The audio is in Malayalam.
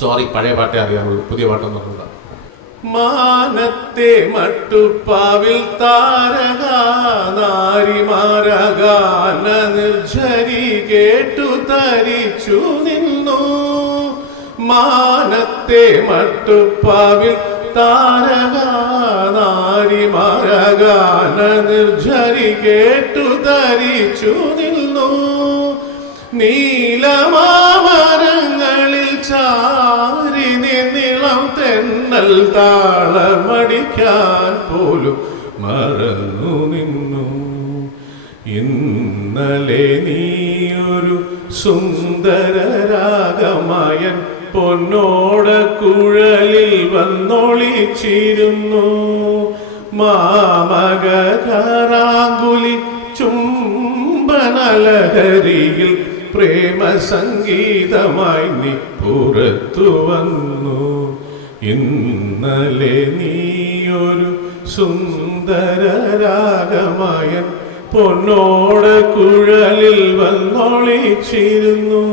സോറി പഴയ പാട്ടേ അറിയാവുള്ളൂ. പുതിയ പാട്ടൊന്നും അറിയില്ല മാനത്തെ മട്ടുപ്പാവിൽ താരക നാരിമാരകാന കേട്ടു തരിച്ചു നിന്നു. മാനത്തെ മട്ടുപ്പാവിൽ താരക നാരിമാരകാന കേട്ടു തരിച്ചു നിന്നു. നീലമാമരങ്ങളിൽ ചാരി നീളം തെന്നൽ താളമടിക്കാൻ പോലും മറന്നു നിന്നു. ഇന്നലെ നീയൊരു സുന്ദര രാഗമായൻ പൊന്നോട കുഴലിൽ വന്നൊളിച്ചിരുന്നു. മാമകരാങ്കുലി ചുംബനലഹരിയിൽ പ്രേമ സംഗീതമായി നീ പുറത്തു വന്നു. ഇന്നലെ നീയൊരു സുന്ദര രാഗമായ പൊന്നോട കുഴലിൽ വന്നൊളിച്ചിരുന്നു.